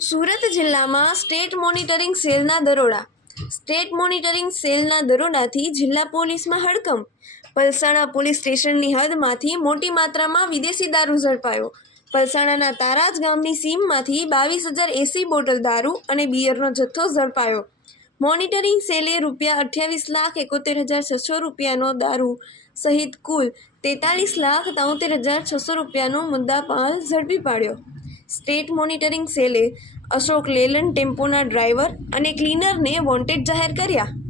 સુરત જિલ્લામાં state monitoring સેલના દરોડા. સ્ટેટ મોનિટરિંગ સેલના દરોડાથી જિલ્લા પોલીસમાં હડકંપ. પલસાણા પોલીસ સ્ટેશનની હદમાંથી મોટી માત્રામાં વિદેશી દારૂ ઝડપાયો. પલસાણાના તારાજ ગામની સીમમાંથી 22,080 બોટલ દારૂ અને બિયરનો જથ્થો ઝડપાયો. મોનિટરિંગ સેલે ₹28,71,600 રૂપિયાનો દારૂ સહિત કુલ ₹43,73,600 રૂપિયાનો મુદ્દામાલ ઝડપી પાડ્યો. સ્ટેટ મોનિટરિંગ સેલે અશોક લેલન ટેમ્પોના ડ્રાઈવર અને ક્લીનરને વોન્ટેડ જાહેર કર્યા.